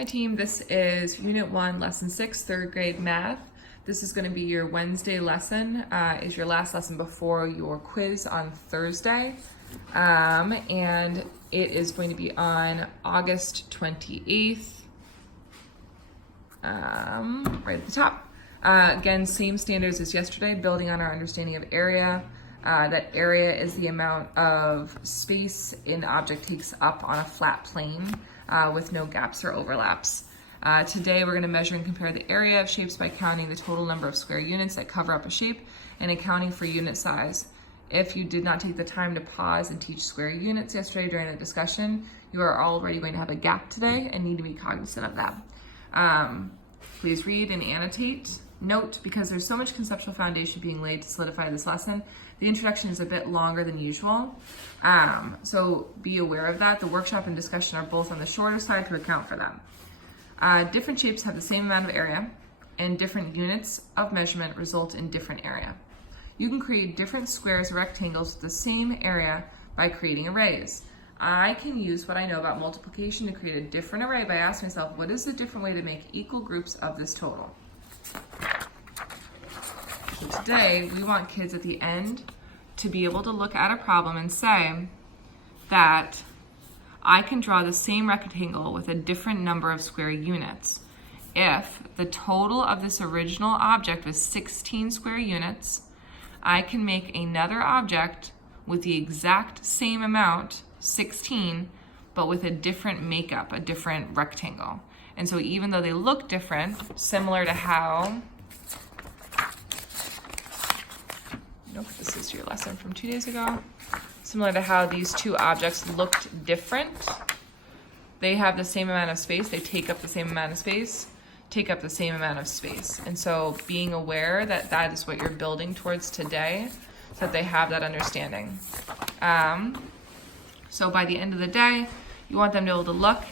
Hi team, this is Unit 1, Lesson 6, 3rd grade math. This is going to be your Wednesday lesson, is your last lesson before your quiz on Thursday. And it is going to be on August 28th, right at the top. Again, same standards as yesterday, building on our understanding of area. That area is the amount of space an object takes up on a flat plane with no gaps or overlaps. Today we're going to measure and compare the area of shapes by counting the total number of square units that cover up a shape and accounting for unit size. If you did not take the time to pause and teach square units yesterday during the discussion, you are already going to have a gap today and need to be cognizant of that. Please read and annotate. Note, because there's so much conceptual foundation being laid to solidify this lesson, the introduction is a bit longer than usual. So be aware of that. The workshop and discussion are both on the shorter side to account for that. Different shapes have the same amount of area, and different units of measurement result in different area. You can create different squares or rectangles with the same area by creating arrays. I can use what I know about multiplication to create a different array by asking myself, what is a different way to make equal groups of this total? So today, we want kids at the end to be able to look at a problem and say that I can draw the same rectangle with a different number of square units. If the total of this original object was 16 square units, I can make another object with the exact same amount, 16, but with a different makeup, a different rectangle. And so even though they look different, similar to how, nope, this is your lesson from 2 days ago. Similar to how these two objects looked different, they have the same amount of space, they take up the same amount of space, take up the same amount of space. And so being aware that that is what you're building towards today, so that they have that understanding. So by the end of the day, you want them to be able to look.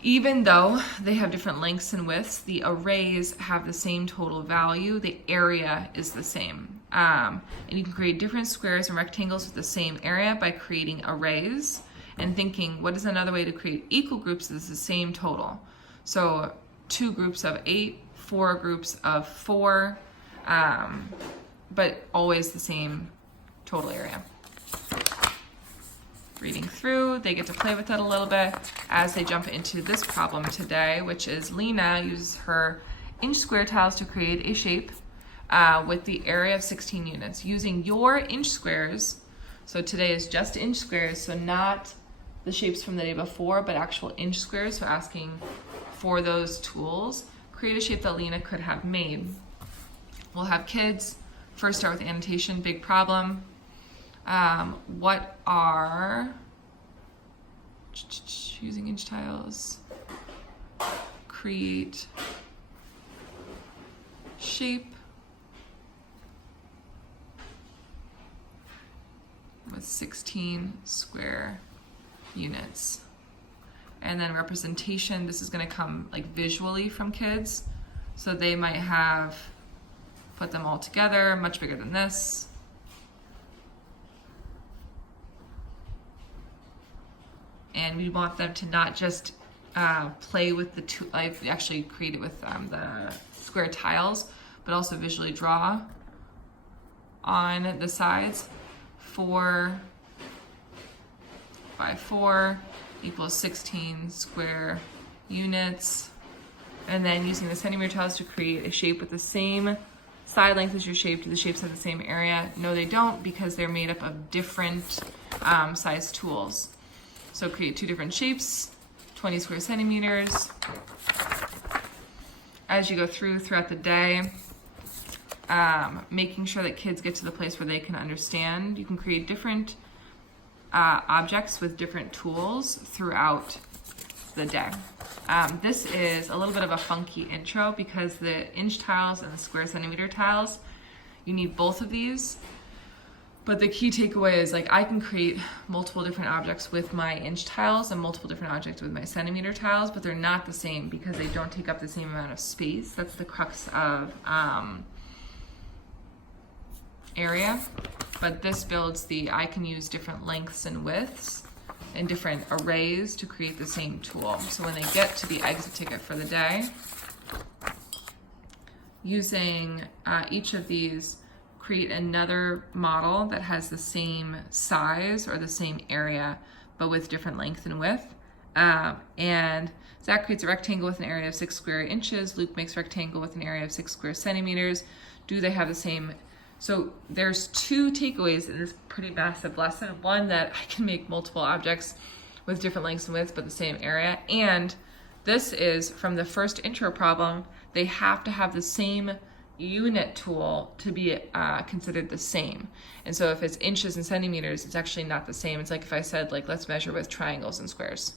Even though they have different lengths and widths, the arrays have the same total value, the area is the same. And you can create different squares and rectangles with the same area by creating arrays and thinking, what is another way to create equal groups that's the same total? So 2 groups of 8, 4 groups of 4, but always the same total area. Reading through, they get to play with it a little bit as they jump into this problem today, which is Lena uses her inch square tiles to create a shape with the area of 16 units. Using your inch squares, so today is just inch squares, so not the shapes from the day before, but actual inch squares, so asking for those tools, create a shape that Lena could have made. We'll have kids first start with annotation, big problem. What are, using inch tiles, create shape with 16 square units. And then representation, this is going to come like visually from kids. So they might have put them all together, much bigger than this. And we want them to not just play with the two, I've actually created with the square tiles, but also visually draw on the sides. 4 by 4 equals 16 square units. And then using the centimeter tiles to create a shape with the same side length as your shape. Do the shapes have the same area? No, they don't, because they're made up of different size tools. So create 2 different shapes, 20 square centimeters. As you go throughout the day, making sure that kids get to the place where they can understand. You can create different objects with different tools throughout the day. This is a little bit of a funky intro because the inch tiles and the square centimeter tiles, you need both of these. But the key takeaway is, like, I can create multiple different objects with my inch tiles and multiple different objects with my centimeter tiles, but they're not the same because they don't take up the same amount of space. That's the crux of area. But this builds the, I can use different lengths and widths in different arrays to create the same tool. So when they get to the exit ticket for the day, using each of these, create another model that has the same size or the same area, but with different length and width. And Zach creates a rectangle with an area of 6 square inches. Luke makes a rectangle with an area of 6 square centimeters. Do they have the same? So there's 2 takeaways in this pretty massive lesson. One, that I can make multiple objects with different lengths and widths, but the same area. And this is from the first intro problem. They have to have the same unit tool to be considered the same. And so if it's inches and centimeters, it's actually not the same. It's like if I said, like, let's measure with triangles and squares.